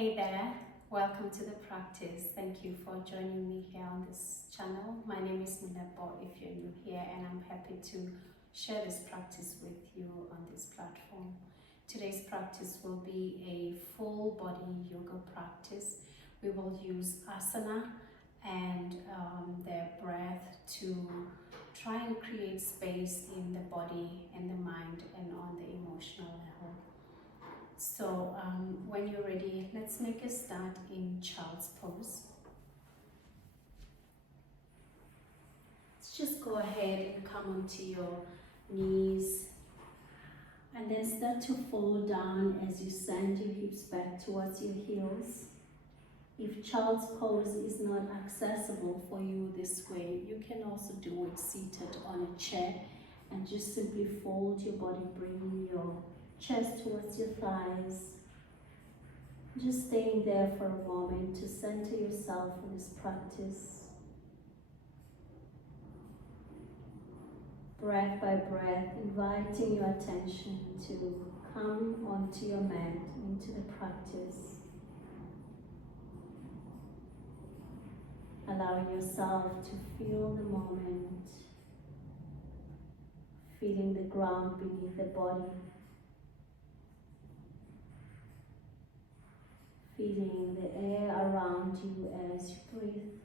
Hey there, welcome to the practice. Thank you for joining me here on this channel. My name is Milepo if you're new here, and I'm happy to share this practice with you on this platform. Today's practice will be a full body yoga practice. We will use asana and their breath to try and create space in the body and the mind and on the emotional level. So when you're ready, let's make a start in child's pose. Let's just go ahead and come onto your knees and then start to fold down as you send your hips back towards your heels. If child's pose is not accessible for you this way, you can also do it seated on a chair and just simply fold your body, bringing your chest towards your thighs. Just staying there for a moment to center yourself in this practice. Breath by breath, inviting your attention to come onto your mat, into the practice. Allowing yourself to feel the moment, feeling the ground beneath the body, feeling the air around you as you breathe.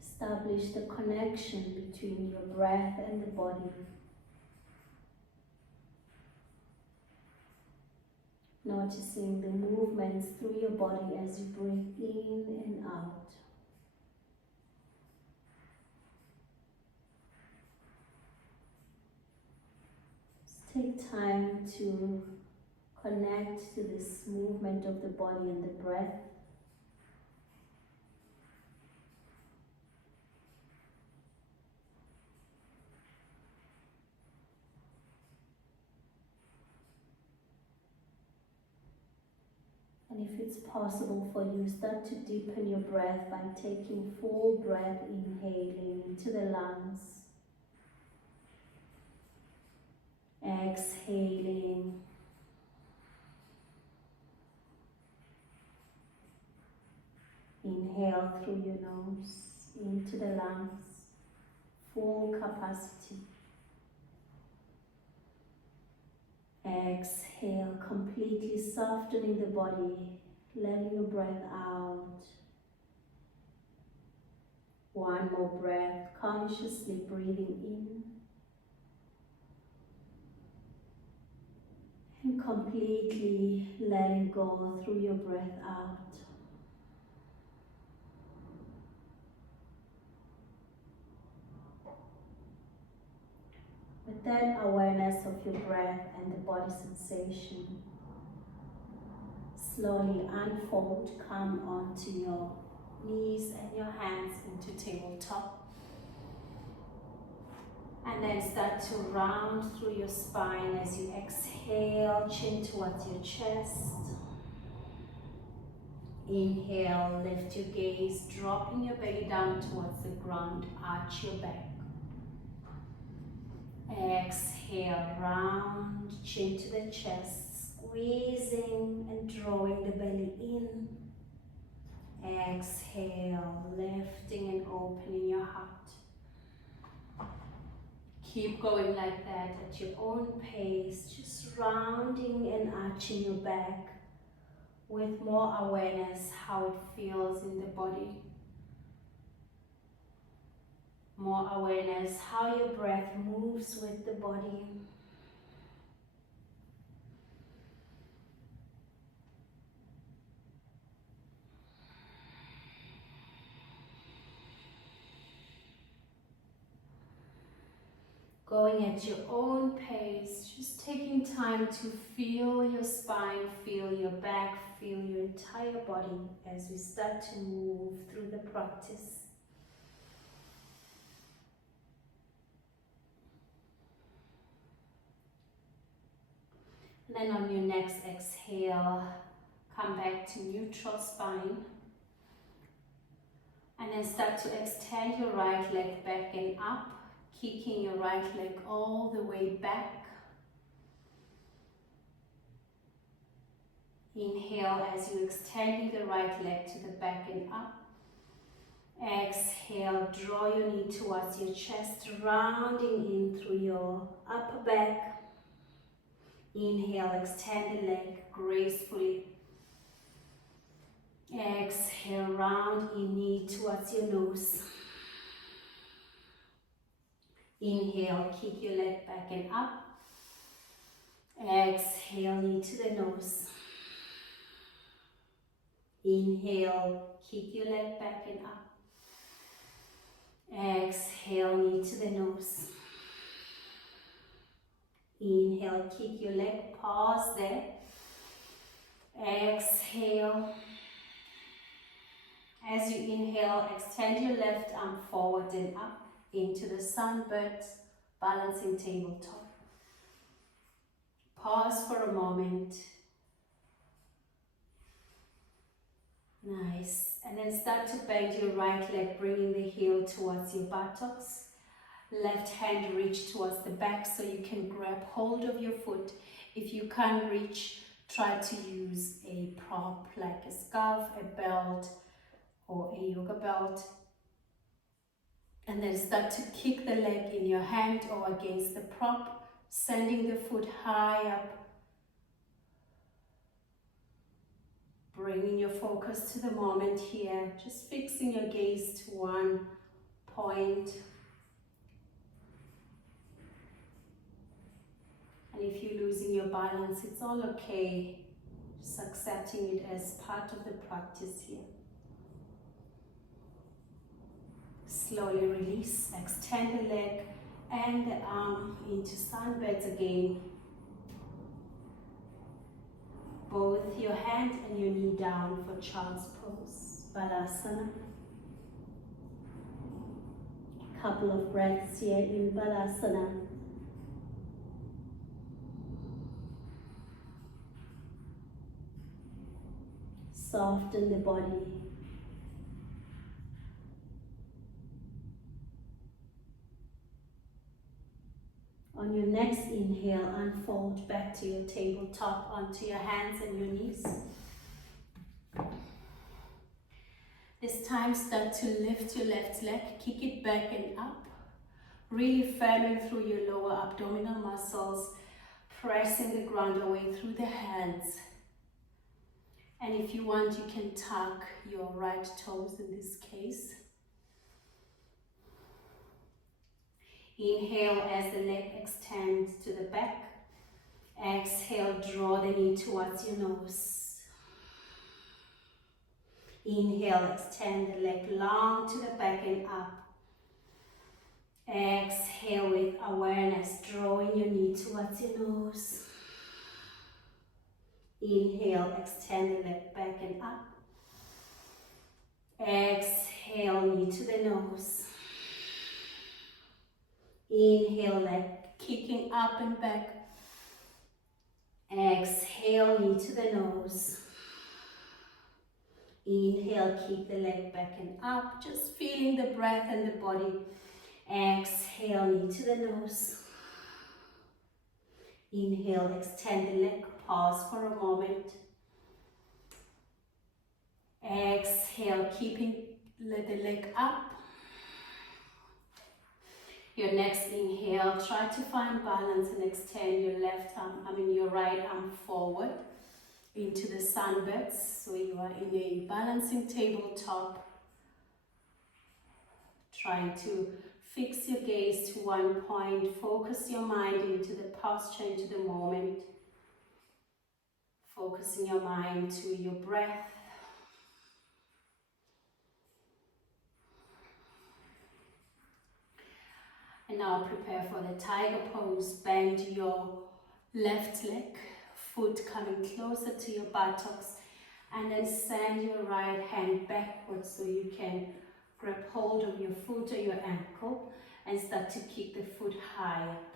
Establish the connection between your breath and the body. Noticing the movements through your body as you breathe in and out. Just take time to connect to this movement of the body and the breath. And if it's possible for you, start to deepen your breath by taking full breath, inhaling into the lungs. Exhaling. Inhale through your nose, into the lungs, full capacity. Exhale, completely softening the body, letting your breath out. One more breath, consciously breathing in. And completely letting go through your breath out. With that awareness of your breath and the body sensation, slowly unfold, come onto your knees and your hands into tabletop. And then start to round through your spine as you exhale, chin towards your chest. Inhale, lift your gaze, dropping your belly down towards the ground, arch your back. Exhale, round, chin to the chest, squeezing and drawing the belly in. Exhale, lifting and opening your heart. Keep going like that at your own pace, just rounding and arching your back with more awareness how it feels in the body. More awareness how your breath moves with the body. Going at your own pace, just taking time to feel your spine, feel your back, feel your entire body as we start to move through the practice. And then on your next exhale, come back to neutral spine. And then start to extend your right leg back and up, kicking your right leg all the way back. Inhale as you're extending the right leg to the back and up. Exhale, draw your knee towards your chest, rounding in through your upper back. Inhale, extend the leg gracefully. Exhale, round in knee towards your nose. Inhale, kick your leg back and up. Exhale, knee to the nose. Inhale, kick your leg back and up. Exhale, knee to the nose. Inhale, kick your leg, pause there. Exhale. As you inhale, extend your left arm forward and up into the sunbird balancing tabletop. Pause for a moment. Nice. And then start to bend your right leg, bringing the heel towards your buttocks. Left hand reach towards the back so you can grab hold of your foot. If you can't reach, try to use a prop like a scarf, a belt, or a yoga belt. And then start to kick the leg in your hand or against the prop, sending the foot high up. Bringing your focus to the moment here, just fixing your gaze to one point. And if you're losing your balance, it's all okay. Just accepting it as part of the practice here. Slowly release, extend the leg and the arm into sunbirds again. Both your hand and your knee down for child's pose, Balasana. Couple of breaths here in Balasana. Soften the body. On your next inhale, unfold back to your tabletop onto your hands and your knees. This time start to lift your left leg, kick it back and up. Really firming through your lower abdominal muscles, pressing the ground away through the hands. And if you want, you can tuck your right toes in this case. Inhale as the leg extends to the back. Exhale, draw the knee towards your nose. Inhale, extend the leg long to the back and up. Exhale with awareness, drawing your knee towards your nose. Inhale, extend the leg back and up. Exhale, knee to the nose. Inhale, leg kicking up and back. Exhale, knee to the nose. Inhale, kick the leg back and up, just feeling the breath and the body. Exhale, knee to the nose. Inhale, extend the leg, pause for a moment. Exhale, keeping the leg up. Your next inhale, try to find balance and extend your your right arm forward into the sunbirds. So you are in a balancing tabletop, trying to fix your gaze to one point, focus your mind into the posture, into the moment, focusing your mind to your breath. And now prepare for the tiger pose. Bend your left leg, foot coming closer to your buttocks, and then send your right hand backwards so you can grab hold of your foot or your ankle and start to kick the foot high up.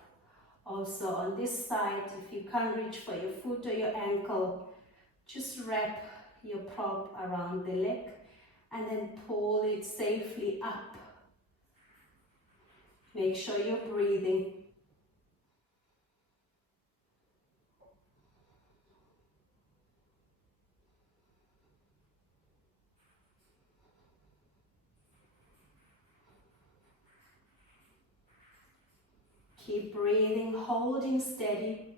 Also on this side, if you can't reach for your foot or your ankle, just wrap your prop around the leg and then pull it safely up. Make sure you're breathing. Keep breathing, holding steady.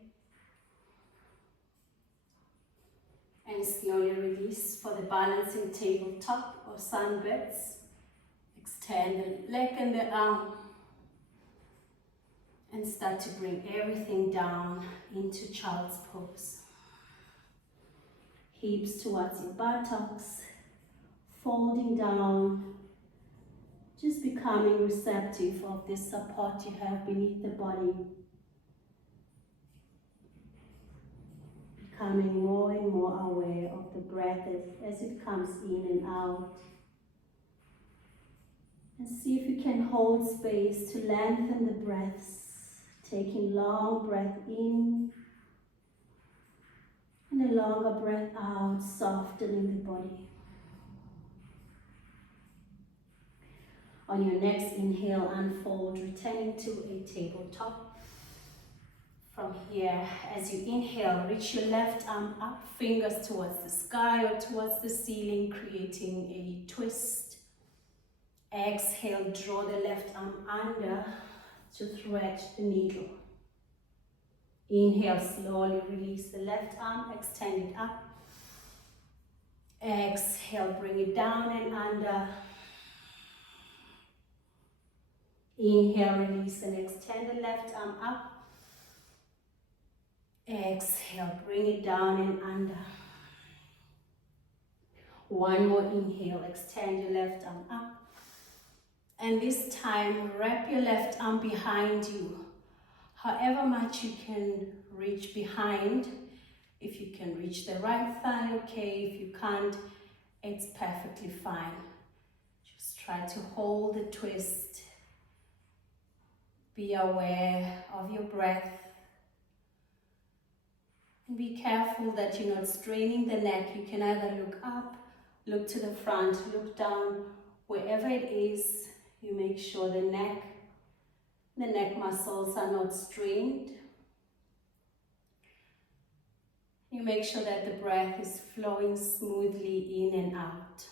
And slowly release for the balancing tabletop or sunbeds. Extend the leg and the arm. And start to bring everything down into child's pose. Hips towards your buttocks, folding down, just becoming receptive of this support you have beneath the body. Becoming more and more aware of the breath as it comes in and out. And see if you can hold space to lengthen the breaths. Taking long breath in and a longer breath out, softening the body. On your next inhale, unfold, returning to a tabletop. From here, as you inhale, reach your left arm up, fingers towards the sky or towards the ceiling, creating a twist. Exhale, draw the left arm under to thread the needle. Inhale, slowly release the left arm, extend it up. Exhale, bring it down and under. Inhale, release and extend the left arm up. Exhale, bring it down and under. One more inhale, extend your left arm up. And this time, wrap your left arm behind you. However much you can reach behind. If you can reach the right thigh, okay. If you can't, it's perfectly fine. Just try to hold the twist. Be aware of your breath. And be careful that you're not straining the neck. You can either look up, look to the front, look down, wherever it is. You make sure the neck muscles are not strained. You make sure that the breath is flowing smoothly in and out.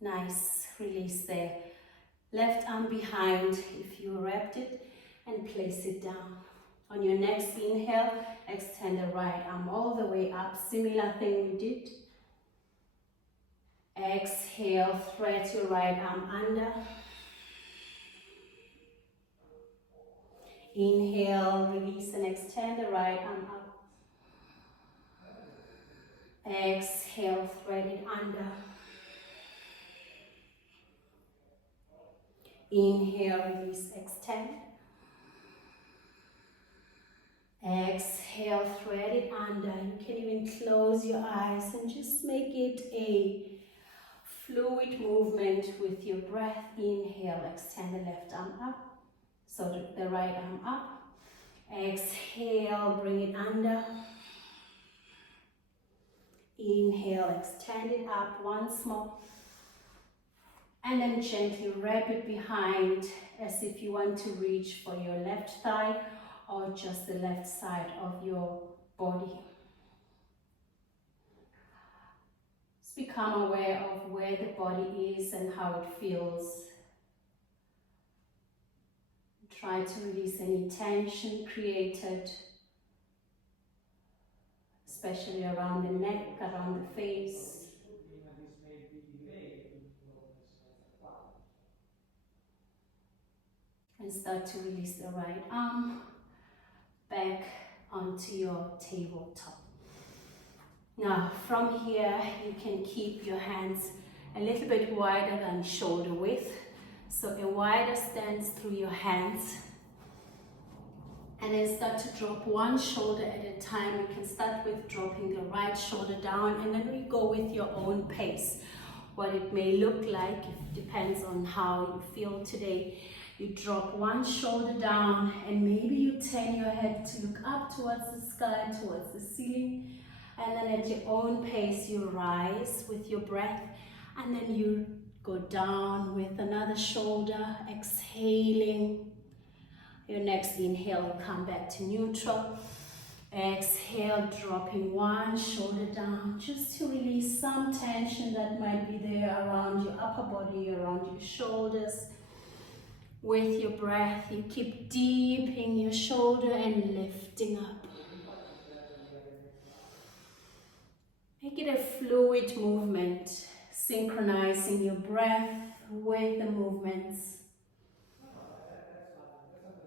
Nice, release there. Left arm behind if you wrapped it and place it down. On your next inhale, extend the right arm all the way up. Similar thing we did. Exhale, thread your right arm under. Inhale, release and extend the right arm up. Exhale, thread it under. Inhale, release, extend. Exhale, thread it under. You can even close your eyes and just make it a fluid movement with your breath. Inhale, extend the left arm up. So the right arm up. Exhale, bring it under. Inhale, extend it up once more. And then gently wrap it behind as if you want to reach for your left thigh or just the left side of your body. Just become aware of where the body is and how it feels. Try to release any tension created, especially around the neck, around the face. And start to release the right arm back onto your tabletop. Now from here you can keep your hands a little bit wider than shoulder width. So a wider stance through your hands. And then start to drop one shoulder at a time. You can start with dropping the right shoulder down and then we go with your own pace. What it may look like, it depends on how you feel today. You drop one shoulder down and maybe you turn your head to look up towards the sky, towards the ceiling. And then at your own pace, you rise with your breath and then you go down with another shoulder, exhaling. Your next inhale, you come back to neutral. Exhale, dropping one shoulder down just to release some tension that might be there around your upper body, around your shoulders. With your breath, you keep deep in your shoulder and lifting up. Make it a fluid movement, synchronizing your breath with the movements.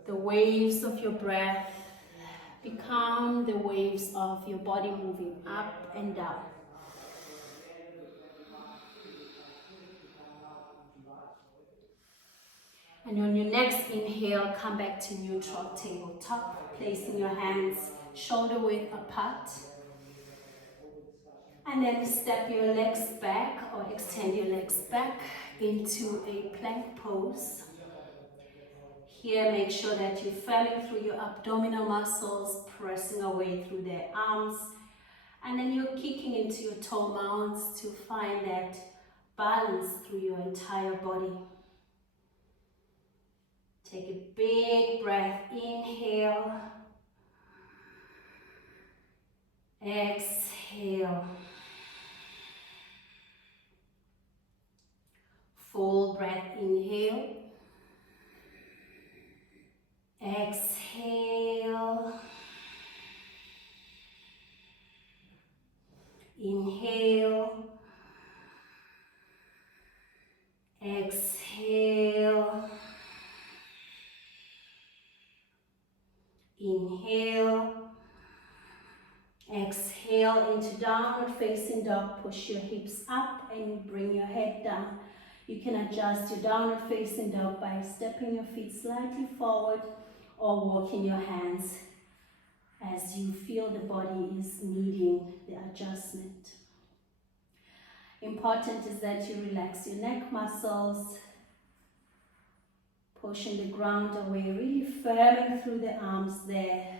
The waves of your breath become the waves of your body moving up and down. And on your next inhale, come back to neutral tabletop, placing your hands shoulder width apart. And then step your legs back or extend your legs back into a plank pose. Here, make sure that you're felling through your abdominal muscles, pressing away through their arms. And then you're kicking into your toe mounts to find that balance through your entire body. Take a big breath, inhale, exhale. Full breath, inhale, exhale, inhale, exhale, inhale, exhale into downward facing dog. Push your hips up and bring your head down. You can adjust your downward facing dog by stepping your feet slightly forward or walking your hands as you feel the body is needing the adjustment. Important is that you relax your neck muscles, pushing the ground away, really firming through the arms there.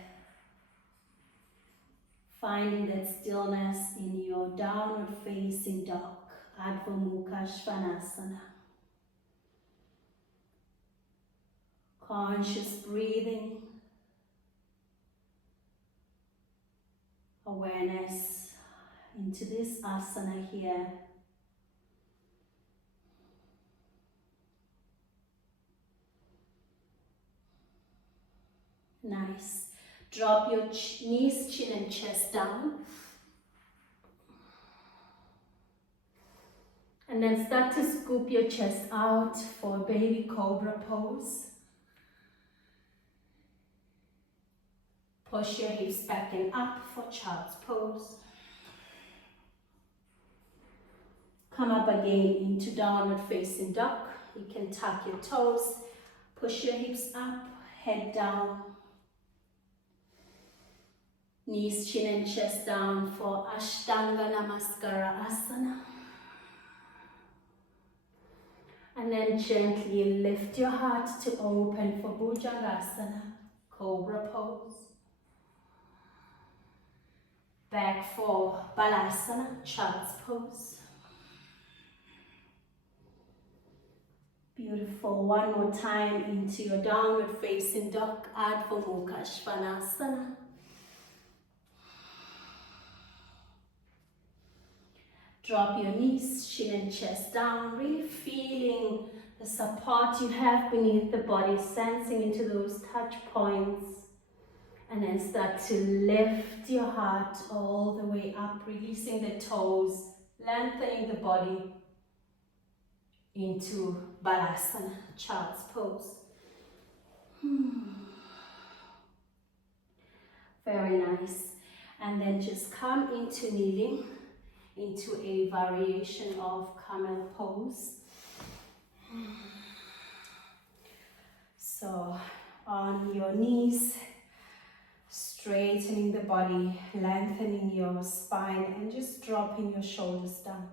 Finding that stillness in your downward facing dog, Adho Mukha Svanasana. Conscious breathing, awareness into this asana here. Nice. Drop your knees, chin and chest down. And then start to scoop your chest out for baby cobra pose. Push your hips back and up for child's pose. Come up again into downward facing dog. You can tuck your toes, push your hips up, head down. Knees, chin and chest down for Ashtanga Namaskara Asana. And then gently lift your heart to open for Bhujangasana, Cobra pose. Back for Balasana, Child's pose. Beautiful. One more time into your downward facing dog, Adho Mukha Svanasana. Drop your knees, chin and chest down, really feeling the support you have beneath the body, sensing into those touch points. And then start to lift your heart all the way up, releasing the toes, lengthening the body into Balasana, Child's pose. Very nice. And then just come into kneeling, into a variation of camel pose. So on your knees, straightening the body, lengthening your spine and just dropping your shoulders down.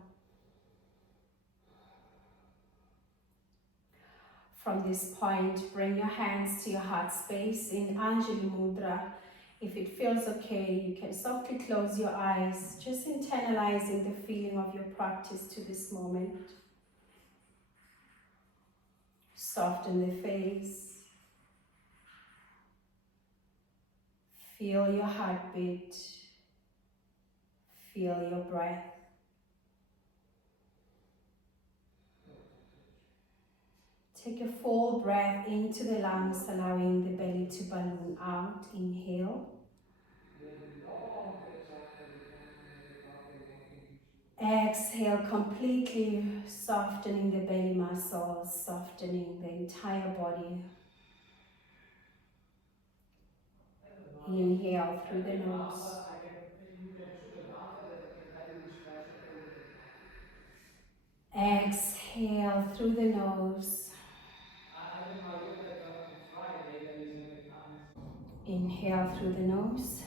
From this point, bring your hands to your heart space in Anjali Mudra. If it feels okay, you can softly close your eyes, just internalizing the feeling of your practice to this moment. Soften the face. Feel your heartbeat. Feel your breath. Take a full breath into the lungs, allowing the belly to balloon out. Inhale. Exhale, completely softening the belly muscles, softening the entire body. Inhale through the nose. Exhale through the nose. Inhale through the nose.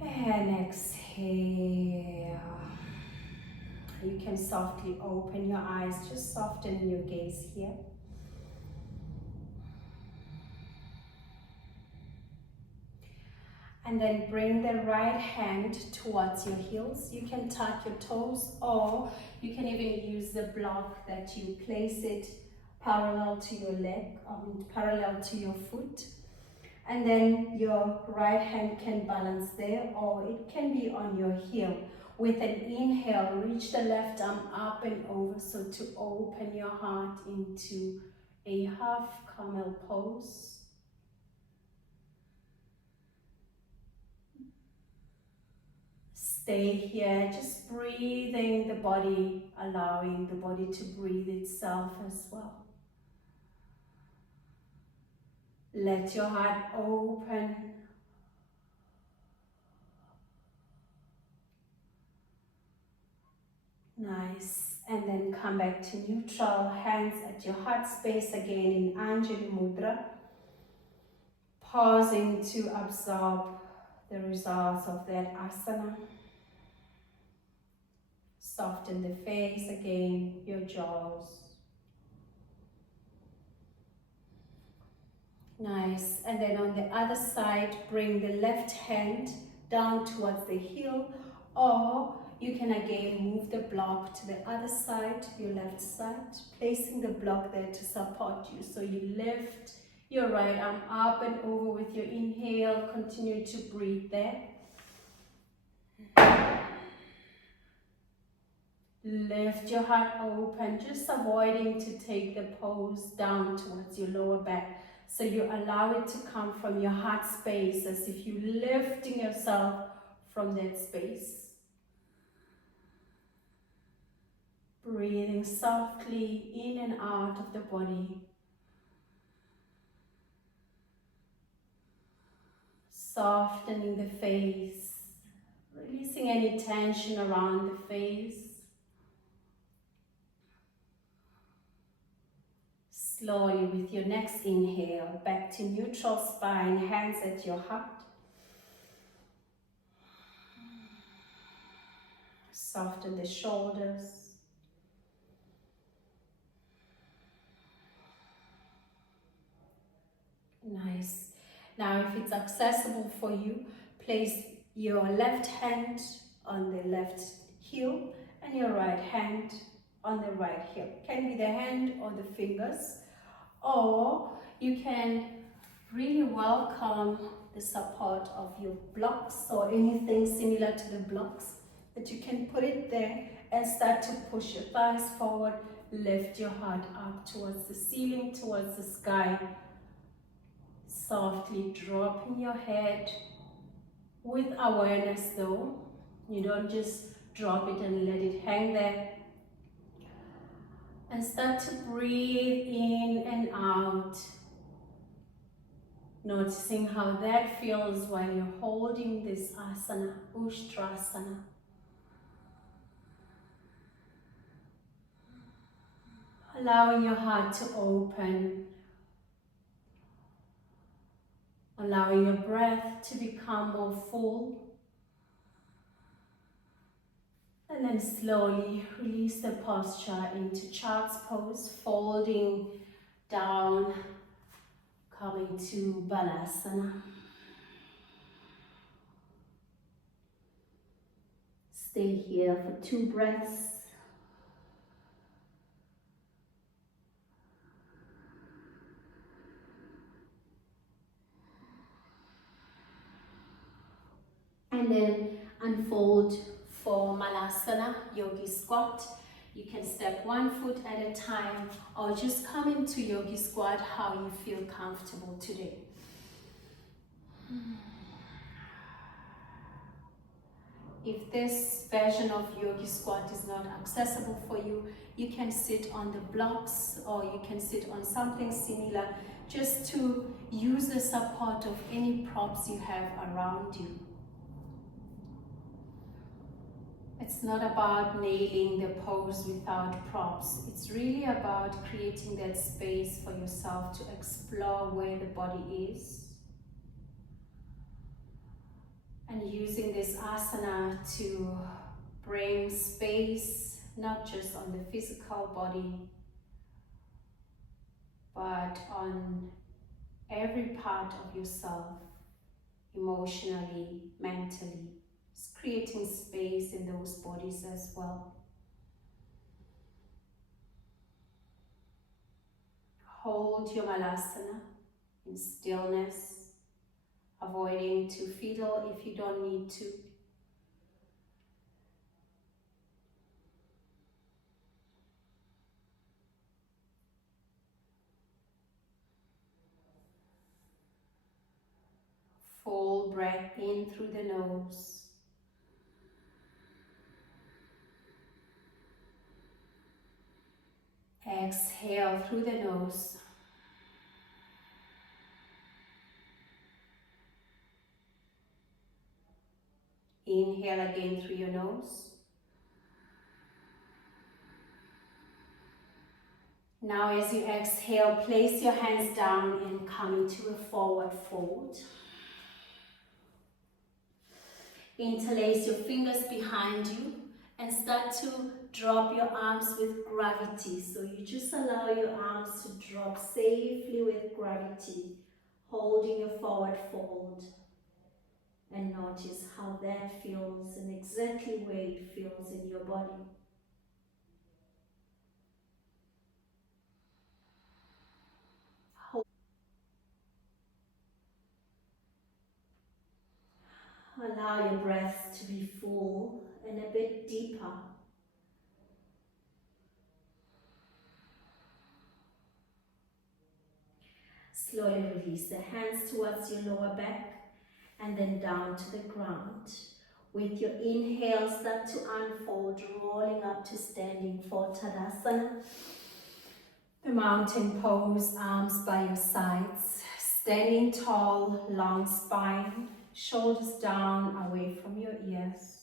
And exhale. You can softly open your eyes, just soften your gaze here. And then bring the right hand towards your heels. You can tuck your toes, or you can even use the block that you place it parallel to your leg, parallel to your foot. And then your right hand can balance there, or it can be on your heel. With an inhale, reach the left arm up and over, so to open your heart into a half camel pose. Stay here, just breathing the body, allowing the body to breathe itself as well. Let your heart open. Nice. And then come back to neutral, hands at your heart space again in Anjali Mudra. Pausing to absorb the results of that asana. Soften the face again, your jaws. Nice. And then on the other side, bring the left hand down towards the heel, or you can again move the block to the other side, your left side, placing the block there to support you. So you lift your right arm up and over with your inhale. Continue to breathe there. Lift your heart open, just avoiding to take the pose down towards your lower back. So you allow it to come from your heart space, as if you're lifting yourself from that space. Breathing softly in and out of the body. Softening the face, releasing any tension around the face. Slowly with your next inhale, back to neutral spine, hands at your heart. Soften the shoulders. Nice. Now if it's accessible for you, place your left hand on the left heel and your right hand on the right heel. Can be the hand or the fingers, or you can really welcome the support of your blocks or anything similar to the blocks, that you can put it there and start to push your thighs forward. Lift your heart up towards the ceiling, towards the sky. Softly dropping your head with awareness though. You don't just drop it and let it hang there. And start to breathe in and out. Noticing how that feels while you're holding this asana, Ustrasana. Allowing your heart to open. Allowing your breath to become more full. And then slowly release the posture into child's pose, folding down, coming to Balasana. Stay here for 2 breaths. and then unfold for Malasana, Yogi Squat. You can step one foot at a time or just come into Yogi Squat how you feel comfortable today. If this version of Yogi Squat is not accessible for you, you can sit on the blocks or you can sit on something similar just to use the support of any props you have around you. It's not about nailing the pose without props. It's really about creating that space for yourself to explore where the body is. And using this asana to bring space, not just on the physical body, but on every part of yourself, emotionally, mentally. Just creating space in those bodies as well. Hold your Malasana in stillness, avoiding to fiddle if you don't need to. Full breath in through the nose. Exhale through the nose. Inhale again through your nose. Now as you exhale, place your hands down and come into a forward fold. Interlace your fingers behind you and start to drop your arms with gravity. So you just allow your arms to drop safely with gravity, holding your forward fold. And notice how that feels and exactly where it feels in your body. Allow your breath to be full and a bit deeper. Slowly release the hands towards your lower back and then down to the ground. With your inhale, start to unfold, rolling up to standing for Tadasana. The mountain pose, arms by your sides, standing tall, long spine, shoulders down, away from your ears.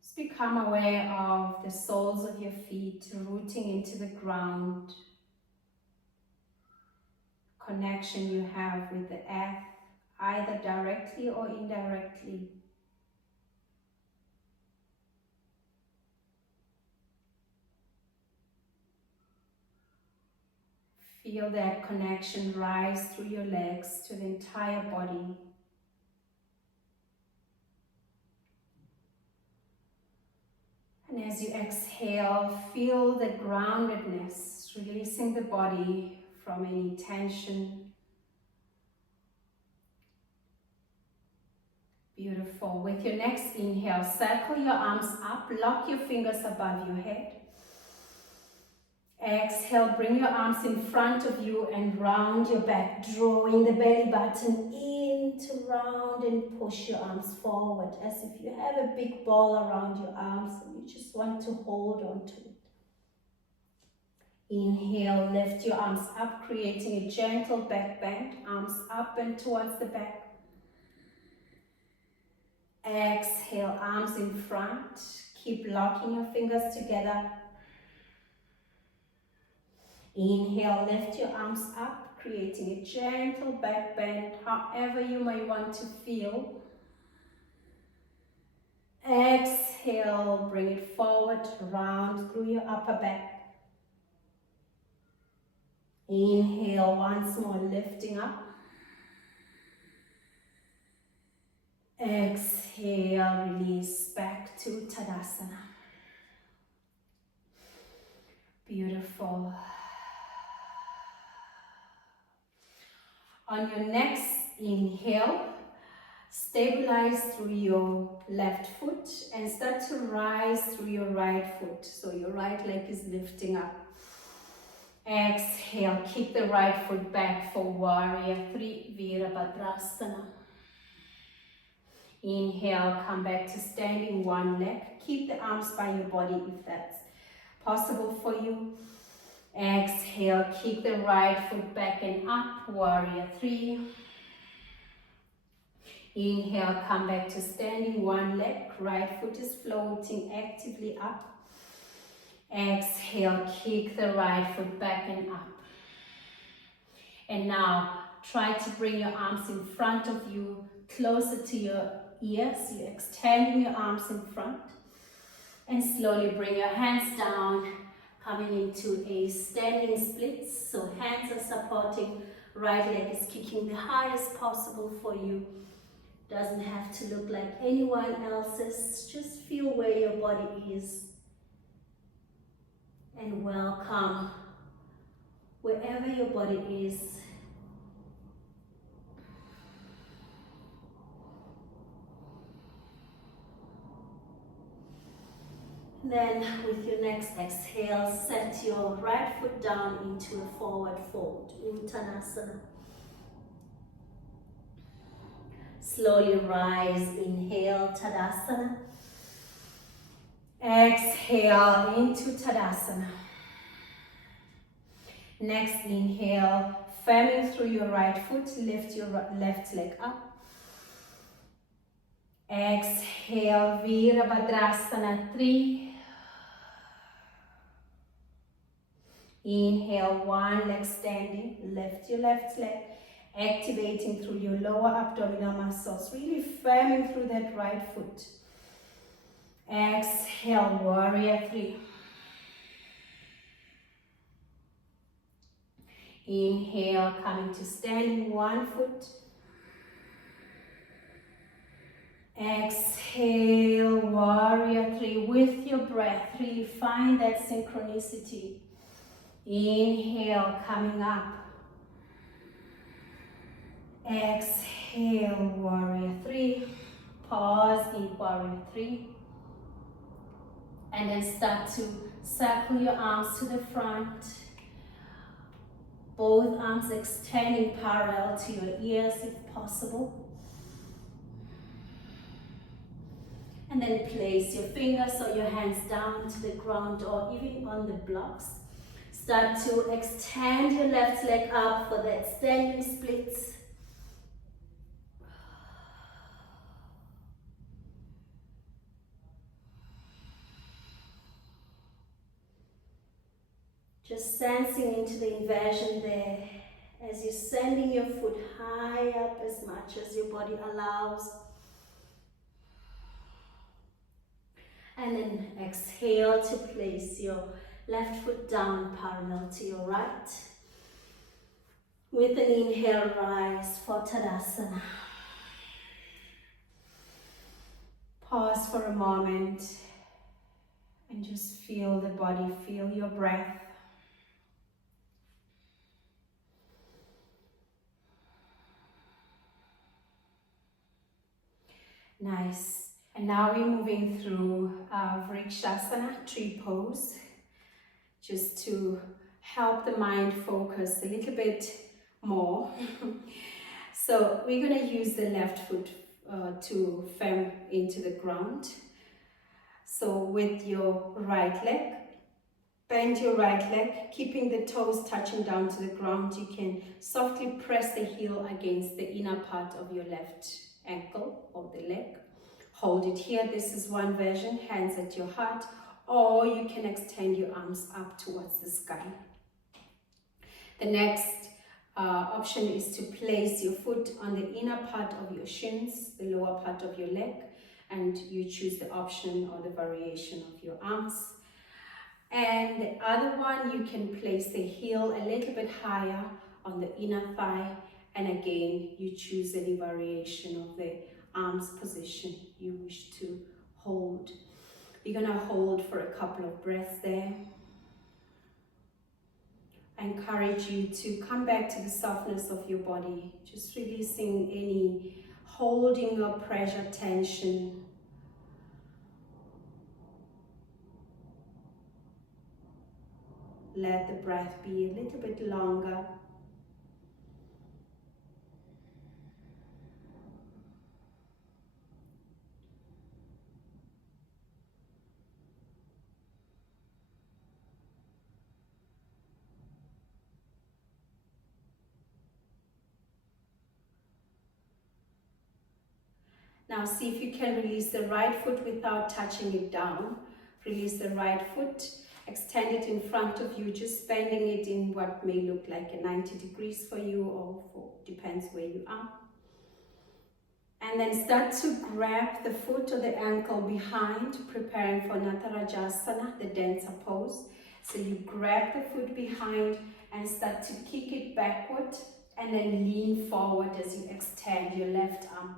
Just become aware of the soles of your feet rooting into the ground. Connection you have with the earth, either directly or indirectly. Feel that connection rise through your legs to the entire body. And as you exhale, feel the groundedness, releasing the body from any tension. Beautiful. With your next inhale, circle your arms up, lock your fingers above your head. Exhale, bring your arms in front of you and round your back, drawing the belly button in to round and push your arms forward as if you have a big ball around your arms and you just want to hold on to it. Inhale, lift your arms up, creating a gentle back bend, arms up and towards the back. Exhale, arms in front, keep locking your fingers together. Inhale, lift your arms up, creating a gentle back bend, however you may want to feel. Exhale, bring it forward, round through your upper back. Inhale, once more, lifting up. Exhale, release back to Tadasana. Beautiful. On your next inhale, stabilize through your left foot and start to rise through your right foot. So your right leg is lifting up. Exhale, kick the right foot back for Warrior 3, Virabhadrasana. Inhale, come back to standing one leg. Keep the arms by your body if that's possible for you. Exhale, kick the right foot back and up, Warrior 3. Inhale, come back to standing one leg. Right foot is floating actively up. Exhale, kick the right foot back and up. And now, try to bring your arms in front of you, closer to your ears. You're extending your arms in front. And slowly bring your hands down, coming into a standing split. So hands are supporting, right leg is kicking the highest possible for you. Doesn't have to look like anyone else's. Just feel where your body is. And welcome wherever your body is. Then with your next exhale, set your right foot down into a forward fold, Uttanasana. Slowly rise, inhale, Tadasana. Exhale into Tadasana. Next inhale, firming through your right foot, lift your left leg up. Exhale, Virabhadrasana 3. Inhale, one leg standing, lift your left leg, activating through your lower abdominal muscles, really firming through that right foot. Exhale, Warrior 3. Inhale, coming to standing one foot. Exhale, Warrior 3. With your breath, really find that synchronicity. Inhale, coming up. Exhale, Warrior 3. Pause in Warrior 3. And then start to circle your arms to the front. Both arms extending parallel to your ears if possible. And then place your fingers or your hands down to the ground or even on the blocks. Start to extend your left leg up for that standing split. Just sensing into the inversion there as you're sending your foot high up as much as your body allows. And then exhale to place your left foot down parallel to your right. With an inhale, rise for Tadasana. Pause for a moment and just feel the body, feel your breath. Nice. And now we're moving through Vrikshasana, tree pose, just to help the mind focus a little bit more. So we're going to use the left foot to firm into the ground. So with your right leg, bend your right leg, keeping the toes touching down to the ground. You can softly press the heel against the inner part of your left ankle or the leg. Hold it here. This is one version, hands at your heart, or you can extend your arms up towards the sky. The next option is to place your foot on the inner part of your shins, the lower part of your leg, and you choose the option or the variation of your arms. And the other one, you can place the heel a little bit higher on the inner thigh, and again, you choose any variation of the arms position you wish to hold. You're going to hold for a couple of breaths there. I encourage you to come back to the softness of your body, just releasing any holding or pressure, tension. Let the breath be a little bit longer. Now see if you can release the right foot without touching it down. Release the right foot, extend it in front of you, just bending it in what may look like a 90 degrees for you, or depends where you are. And then start to grab the foot or the ankle behind, preparing for Natarajasana, the dancer pose. So you grab the foot behind and start to kick it backward, and then lean forward as you extend your left arm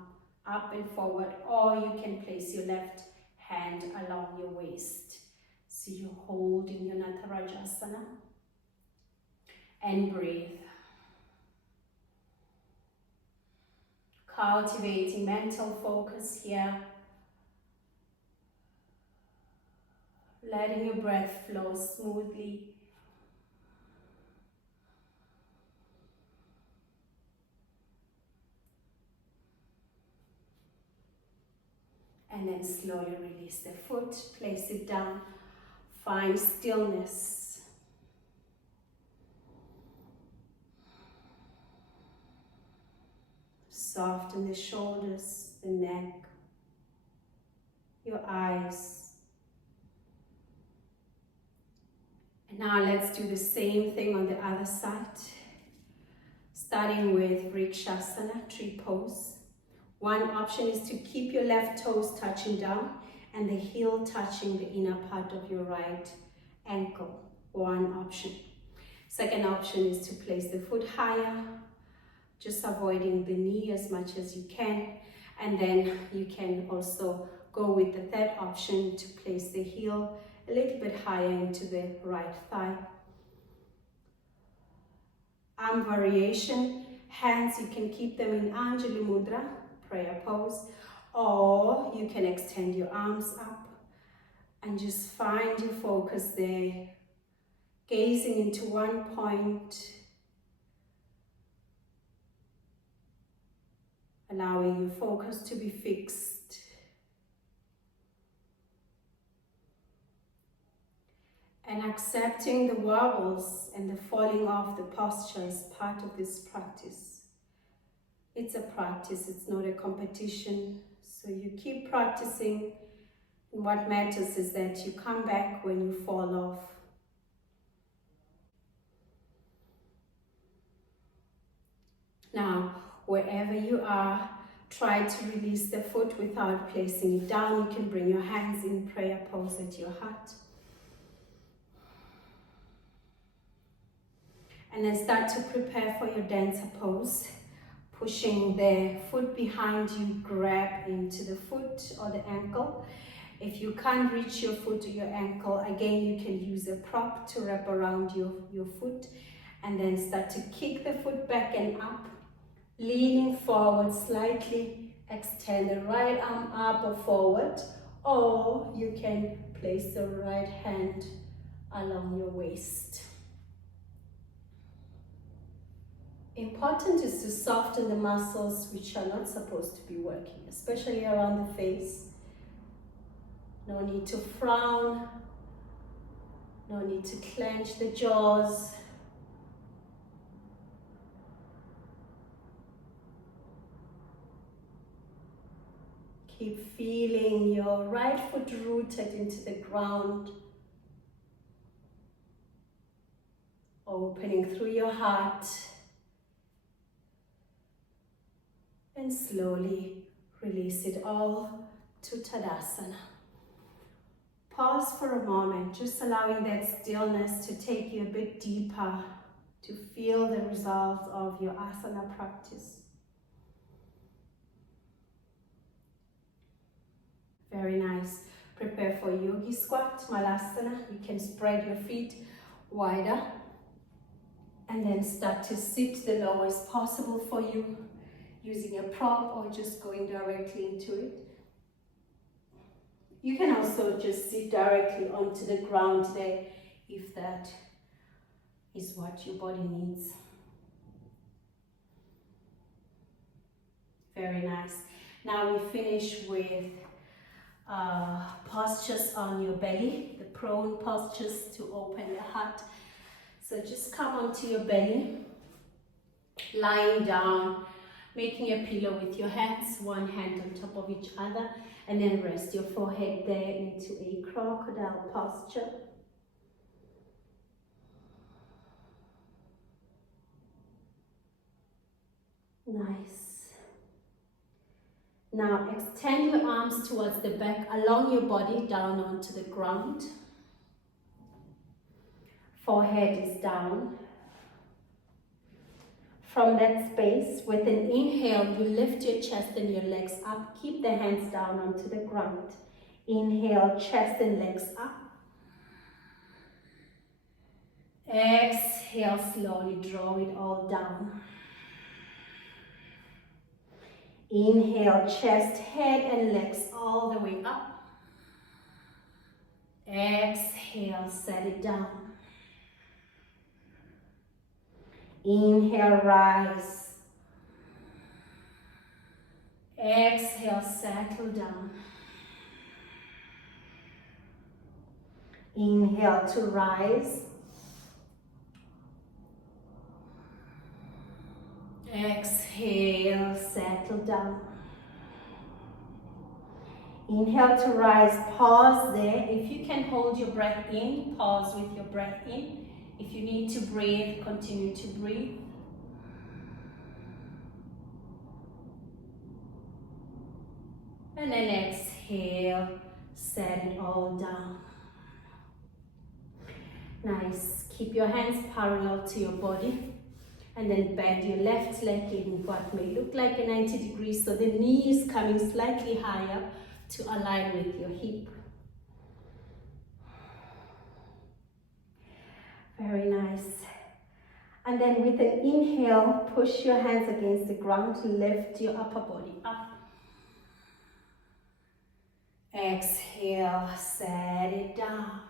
up and forward, or you can place your left hand along your waist. So you hold in your Natarajasana and breathe. Cultivating mental focus here. Letting your breath flow smoothly. And then slowly release the foot, place it down, find stillness. Soften the shoulders, the neck, your eyes. And now let's do the same thing on the other side. Starting with Vrikshasana, tree pose. One option is to keep your left toes touching down and the heel touching the inner part of your right ankle. One option. Second option is to place the foot higher, just avoiding the knee as much as you can. And then you can also go with the third option to place the heel a little bit higher into the right thigh. Arm variation, hands you can keep them in Anjali Mudra, prayer pose, or you can extend your arms up and just find your focus there, gazing into one point, allowing your focus to be fixed. And accepting the wobbles and the falling off the posture is part of this practice. It's a practice, it's not a competition. So you keep practicing, and what matters is that you come back when you fall off. Now, wherever you are, try to release the foot without placing it down. You can bring your hands in prayer pose at your heart. And then start to prepare for your dancer pose. Pushing the foot behind you, grab into the foot or the ankle. If you can't reach your foot or your ankle, again you can use a prop to wrap around your foot, and then start to kick the foot back and up, leaning forward slightly. Extend the right arm up or forward, or you can place the right hand along your waist. Important is to soften the muscles which are not supposed to be working, especially around the face. No need to frown, no need to clench the jaws. Keep feeling your right foot rooted into the ground, opening through your heart. And slowly release it all to Tadasana. Pause for a moment, just allowing that stillness to take you a bit deeper, to feel the results of your asana practice. Very nice. Prepare for yogi squat, malasana. You can spread your feet wider. And then start to sit the lowest possible for you, using a prop or just going directly into it. You can also just sit directly onto the ground there if that is what your body needs. Very nice. Now we finish with postures on your belly, the prone postures to open the heart. So just come onto your belly, lying down, making a pillow with your hands, one hand on top of each other, and then rest your forehead there into a crocodile posture. Nice. Now extend your arms towards the back, along your body, down onto the ground. Forehead is down. From that space, with an inhale, you lift your chest and your legs up. Keep the hands down onto the ground. Inhale, chest and legs up. Exhale, slowly draw it all down. Inhale, chest, head and legs all the way up. Exhale, set it down. Inhale, rise. Exhale, settle down. Inhale to rise. Exhale, settle down. Inhale to rise, pause there. If you can hold your breath in, pause with your breath in. If you need to breathe, continue to breathe. And then exhale, set it all down. Nice. Keep your hands parallel to your body. And then bend your left leg in what may look like a 90 degrees. So the knee is coming slightly higher to align with your hip. Very nice. And then with an inhale, push your hands against the ground to lift your upper body up. Exhale, set it down.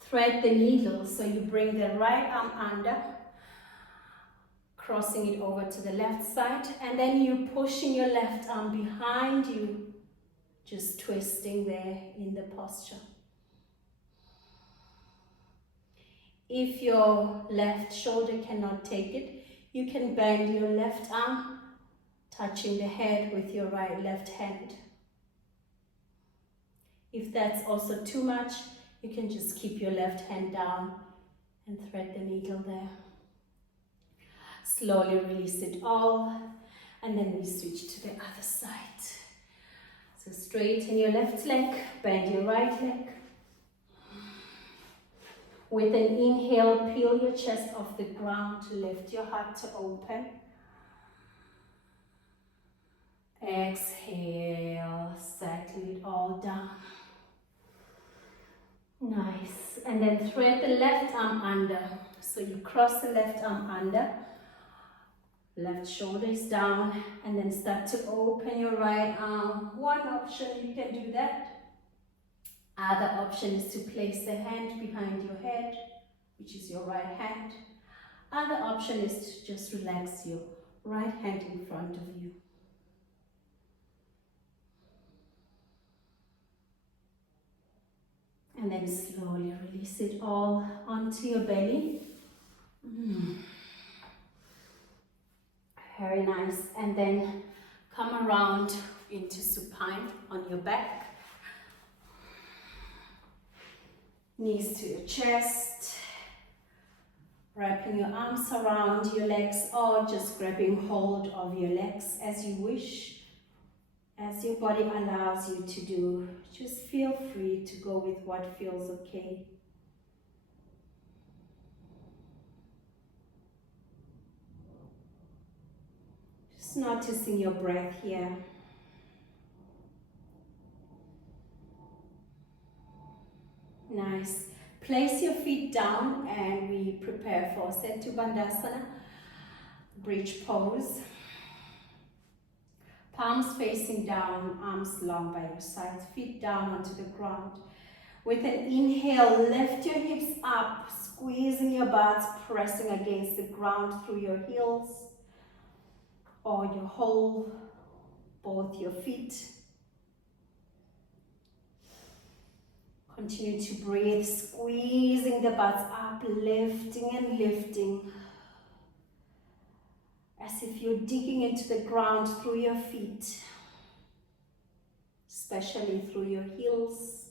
Thread the needle, so you bring the right arm under, crossing it over to the left side, and then you're pushing your left arm behind you, just twisting there in the posture. If your left shoulder cannot take it, you can bend your left arm, touching the head with your left hand. If that's also too much, you can just keep your left hand down and thread the needle there. Slowly release it all, and then we switch to the other side. So straighten your left leg, bend your right leg. With an inhale, peel your chest off the ground to lift your heart to open. Exhale, settle it all down. Nice. And then thread the left arm under. So you cross the left arm under. Left shoulder is down. And then start to open your right arm. One option, you can do that. Other option is to place the hand behind your head, which is your right hand. Other option is to just relax your right hand in front of you. And then slowly release it all onto your belly. Very nice. And then come around into supine on your back. Knees to your chest. Wrapping your arms around your legs or just grabbing hold of your legs as you wish. As your body allows you to do, just feel free to go with what feels okay. Just noticing your breath here. Nice. Place your feet down and we prepare for Setu Bandhasana, bridge pose. Palms facing down, arms long by your sides, feet down onto the ground. With an inhale, lift your hips up, squeezing your butts, pressing against the ground through your heels, or you hold both your feet. Continue to breathe, squeezing the butts up, lifting and lifting, as if you're digging into the ground through your feet, especially through your heels.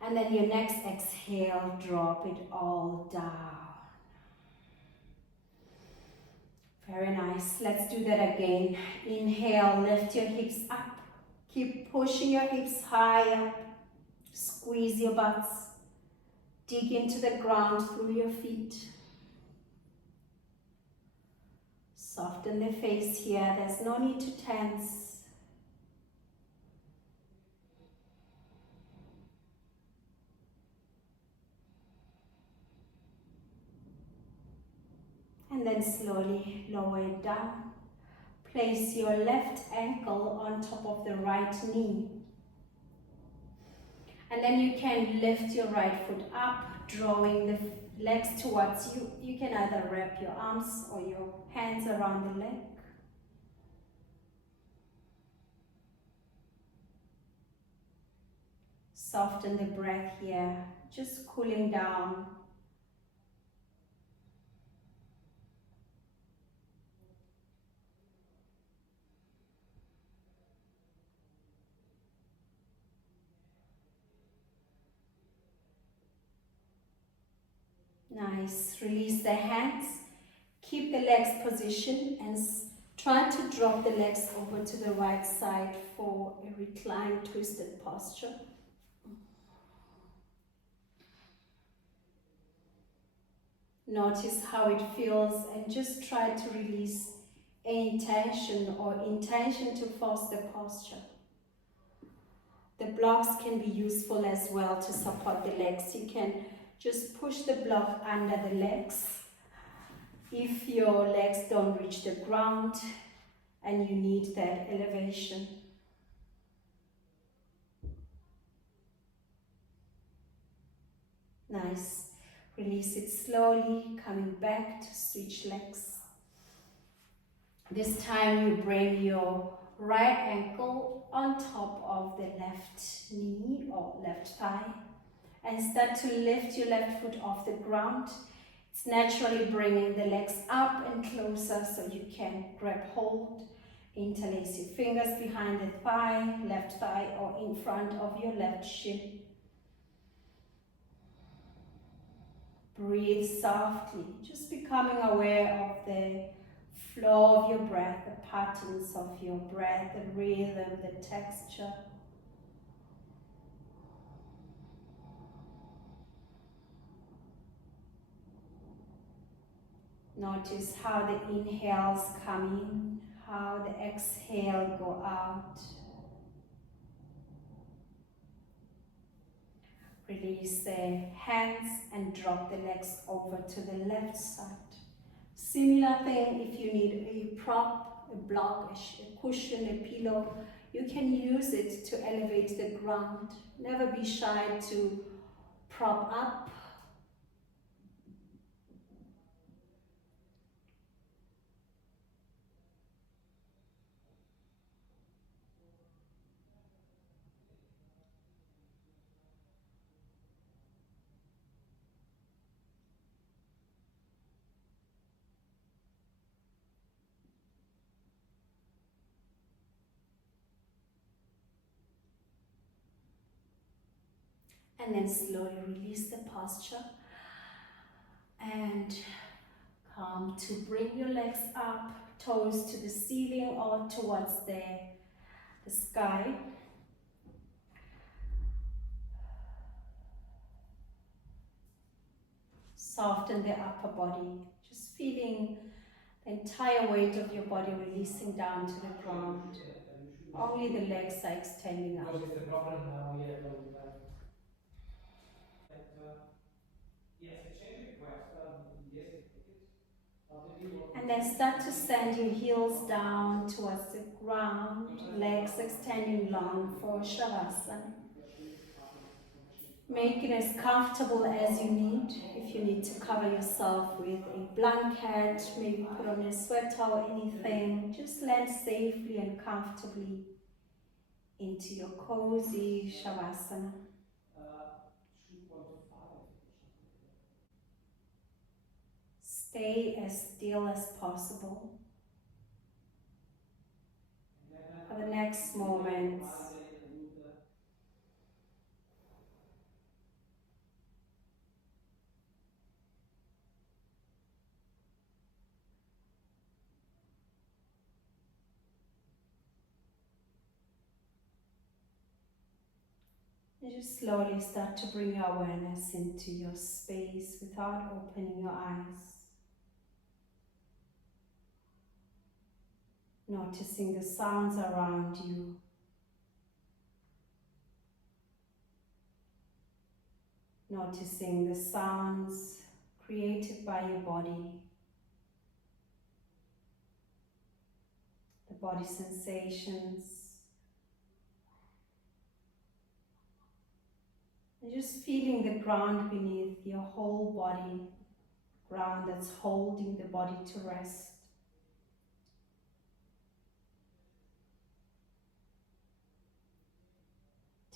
And then your next exhale, drop it all down. Very nice. Let's do that again. Inhale, lift your hips up. Keep pushing your hips higher. Squeeze your butts. Dig into the ground through your feet. Soften the face here. There's no need to tense. And then slowly lower it down. Place your left ankle on top of the right knee. And then you can lift your right foot up, drawing the legs towards you. You can either wrap your arms or your hands around the leg. Soften the breath here, just cooling down. Nice. Release the hands. Keep the legs positioned and try to drop the legs over to the right side for a reclined twisted posture. Notice how it feels and just try to release any tension or intention to force the posture. The blocks can be useful as well to support the legs. You can just push the block under the legs. If your legs don't reach the ground and you need that elevation. Nice. Release it slowly, coming back to switch legs. This time you bring your right ankle on top of the left knee or left thigh and start to lift your left foot off the ground. It's naturally bringing the legs up and closer so you can grab hold. Interlace your fingers behind the thigh, left thigh, or in front of your left shin. Breathe softly, just becoming aware of the flow of your breath, the patterns of your breath, the rhythm, the texture. Notice how the inhales come in, how the exhale go out. Release the hands and drop the legs over to the left side. Similar thing if you need a prop, a block, a cushion, a pillow, you can use it to elevate the ground. Never be shy to prop up. And then slowly release the posture and come to bring your legs up, toes to the ceiling or towards the sky. Soften the upper body, just feeling the entire weight of your body releasing down to the ground. Only the legs are extending out. And then start to send your heels down towards the ground, legs extending long for Shavasana. Make it as comfortable as you need. If you need to cover yourself with a blanket, maybe put on a sweater or anything, just land safely and comfortably into your cozy Shavasana. Stay as still as possible for the next moments. And just slowly start to bring your awareness into your space without opening your eyes. Noticing the sounds around you. Noticing the sounds created by your body. The body sensations. And just feeling the ground beneath your whole body. Ground that's holding the body to rest.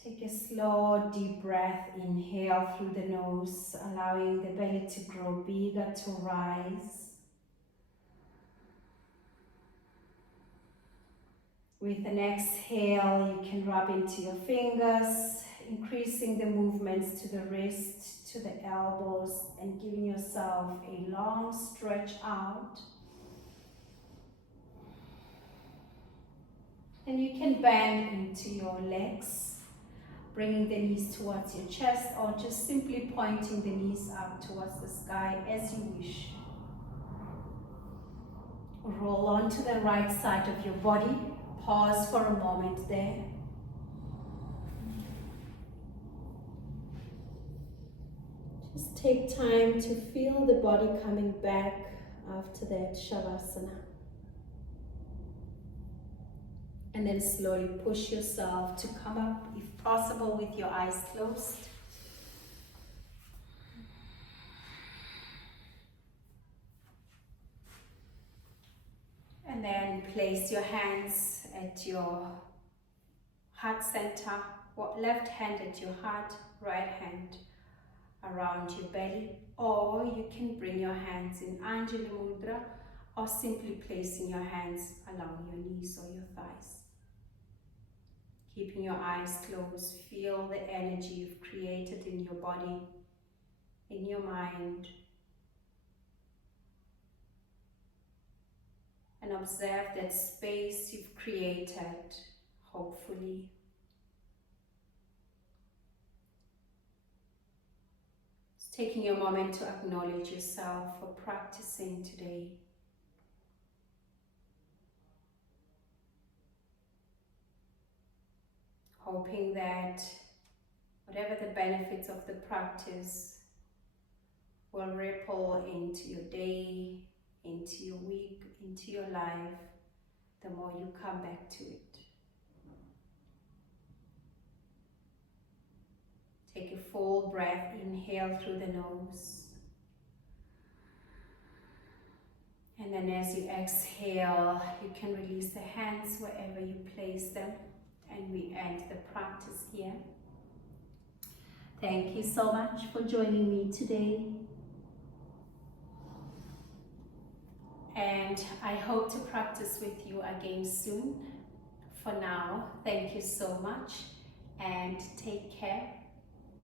Take a slow, deep breath. Inhale through the nose, allowing the belly to grow bigger, to rise. With an exhale, you can rub into your fingers, increasing the movements to the wrist, to the elbows, and giving yourself a long stretch out. And you can bend into your legs, bringing the knees towards your chest, or just simply pointing the knees up towards the sky as you wish. Roll onto the right side of your body. Pause for a moment there. Just take time to feel the body coming back after that Shavasana. And then slowly push yourself to come up, if possible, with your eyes closed. And then place your hands at your heart center, left hand at your heart, right hand around your belly, or you can bring your hands in Anjali Mudra, or simply placing your hands along your knees or your thighs. Keeping your eyes closed, feel the energy you've created in your body, in your mind, and observe that space you've created, hopefully. Just taking a moment to acknowledge yourself for practicing today. Hoping that whatever the benefits of the practice will ripple into your day, into your week, into your life, the more you come back to it. Take a full breath, inhale through the nose. And then as you exhale, you can release the hands wherever you place them. And we end the practice here. Thank you so much for joining me today. And I hope to practice with you again soon. For now, thank you so much and take care.